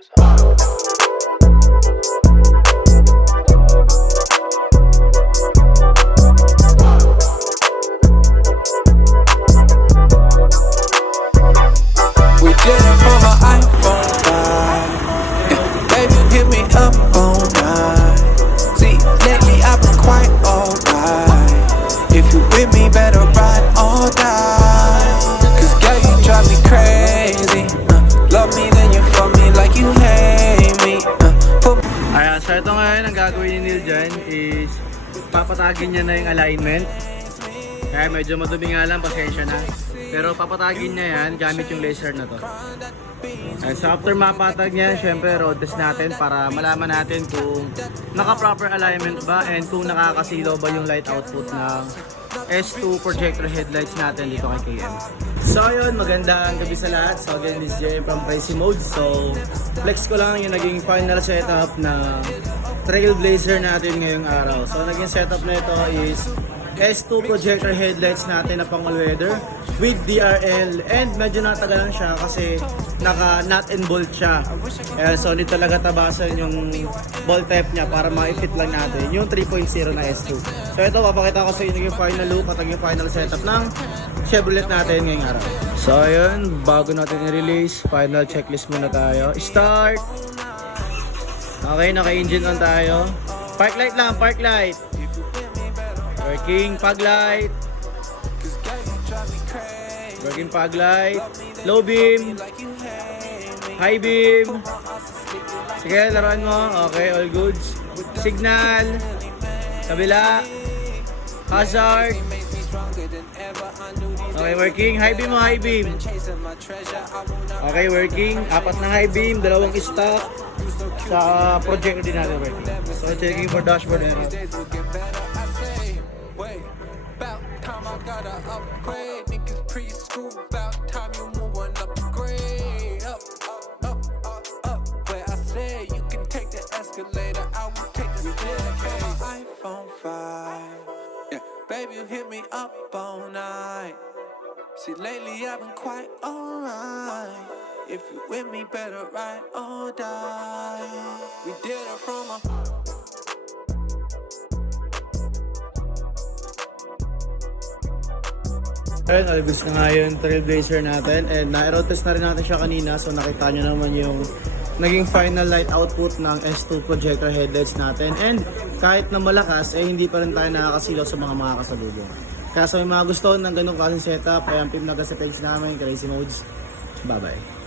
We did it from an iPhone 5. Yeah, baby, hit me up all night. See, lately I've been quite alright. If you with me, better ride or die. Cause girl, you drive me crazy. Love me, then you fuck me like you hate me. Ayan, so ito ngayon ang gagawin ni Neil dyan is papatagin niya na yung alignment. Kaya medyo madumi nga lang, pasensya na. Pero papatagin niya yan gamit yung laser na to. And so after mapatag niya, syempre road test natin para malaman natin kung naka-proper alignment ba and kung nakakasilaw ba yung light output ng S2 projector headlights natin dito kay KM. So yun, magandang gabi sa lahat. So again, this is JM from Pricey Mode. So flex ko lang yung naging final setup na Trailblazer natin ngayong araw. So naging setup na ito is S2 projector headlights natin na pang all-weather with DRL, and medyo natagalan siya kasi naka nut and bolt siya. So hindi talaga tabasan yung bolt type niya para ma-fit lang natin yung 3.0 na S2. So ito, papakita ko sa inyo yung final look at yung final setup ng Chevrolet natin ngayong araw. So ayun, bago natin i-release, final checklist muna tayo. Start! Okay, naka-engine on tayo. Park light lang, park light. Working fog light. Working fog light. Low beam. High beam. Sige, laruan mo. Okay, all goods. Signal. Kabila. Hazard. Okay, working. High beam mo, high beam. Okay, working. 4 na high beam. 2 stock. Sa projector din natin working. So, checking for dashboard and I gotta upgrade, niggas preschool, about time you move on upgrade. Up, where I say you can take the escalator, I will take the staircase. iPhone 5, yeah, baby, you hit me up all night. See, lately I've been quite alright. If you with me, better ride or die. We did it from a ayun, all-goods na nga yung Trailblazer natin, and na-road test na rin natin siya kanina. So nakita nyo naman yung naging final light output ng S2 projector headlights natin, and kahit na malakas, hindi pa rin tayo nakakasilaw sa mga kasalubong. Kaya sa may mga gusto ng ganong klaseng setup, ayan, pim na sa page namin, Crazy Modes. Bye bye.